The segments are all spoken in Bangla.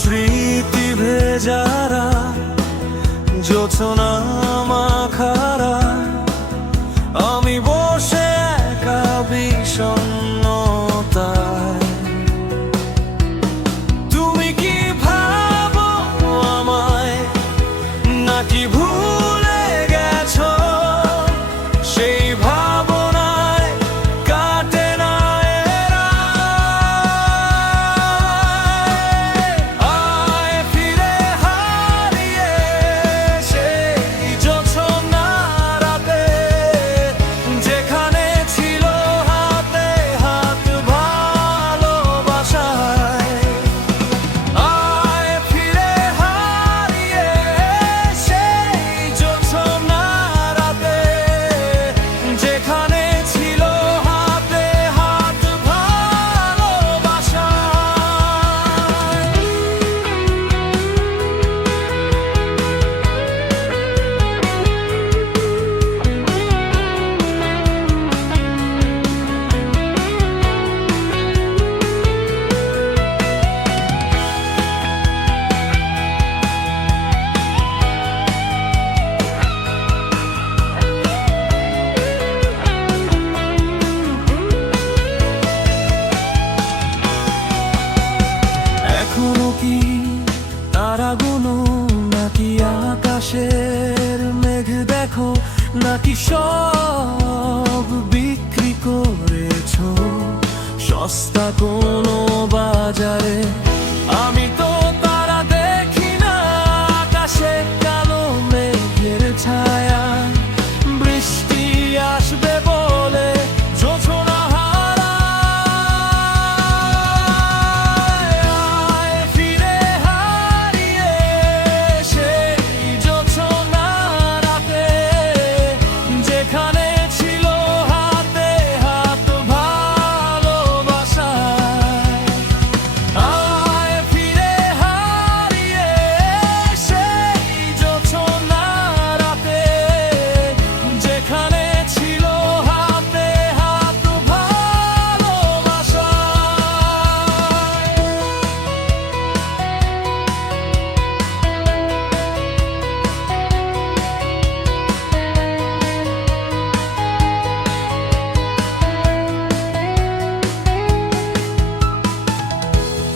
স্মৃতি ভেজারা জোছনা মাখারা আমি বসে একা বিষণ্ণতায়। তুমি কি ভাবো আমায় নাকি ভুলে গেছো? সেই ভাবনায় কাটে না এরা। আয় ফিরে হারিয়ে সেই জোছনা রাতে, যেখানে ছিল হাতে হাত ভালোবাসায়। আয় ফিরে হারিয়ে সেই জোছনা রাতে, যেখানে ছিল হাতে হাত ভালোবাসায়। এখনো কি তারাগুলো নাকি আকাশের মেঘ দেখো, নাকি সব বিক্রি করেছো সস্তা কোনো বাজারে? আমি তো তারা দেখি না, আকাশে কালো মেঘের ছায়া। বৃষ্টি আসবে বলে জোছনা হারায়। আয় ফিরে হারিয়ে সেই জোছনা রাতে, যেখানে ছিল হাতে হাত ভালোবাসায়। আয় ফিরে হারিয়ে সেই জোছনা রাতে, যেখানে ছিল হাতে হাত ভালোবাসায়।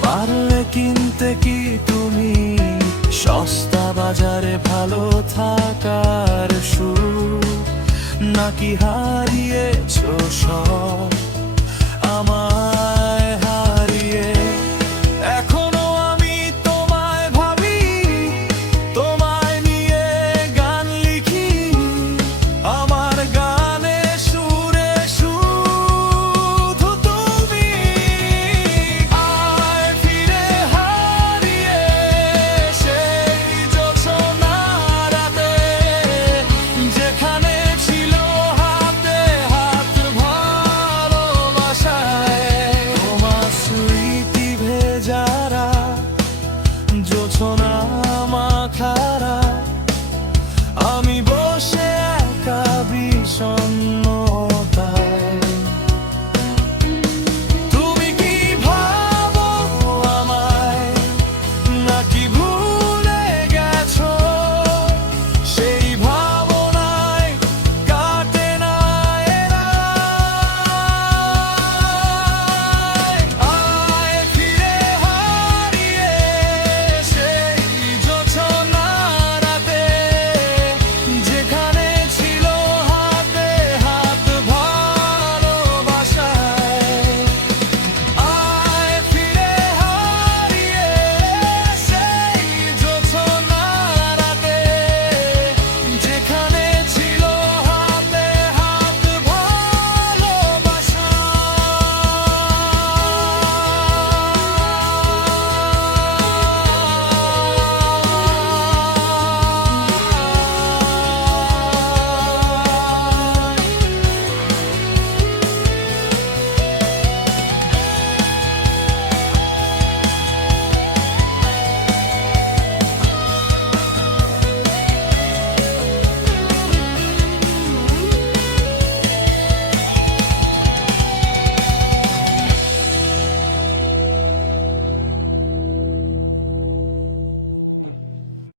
পারলে কিনতে কি তুমি সস্তা বাজারে ভালো থাকার সুখ, নাকি হারিয়েছো সব আমায় হারিয়ে? এখনো আমি তোমায় ভাবি, তোমায় নিয়ে গান লিখি। আমার গানে সুরে শুধু তুমি। আয় ফিরে হারিয়ে সেই জোছনা রাতে, যেখানে ছিল হাতে হাত ভালোবাসায়। তোমার স্মৃতি ভেজারা জোছনা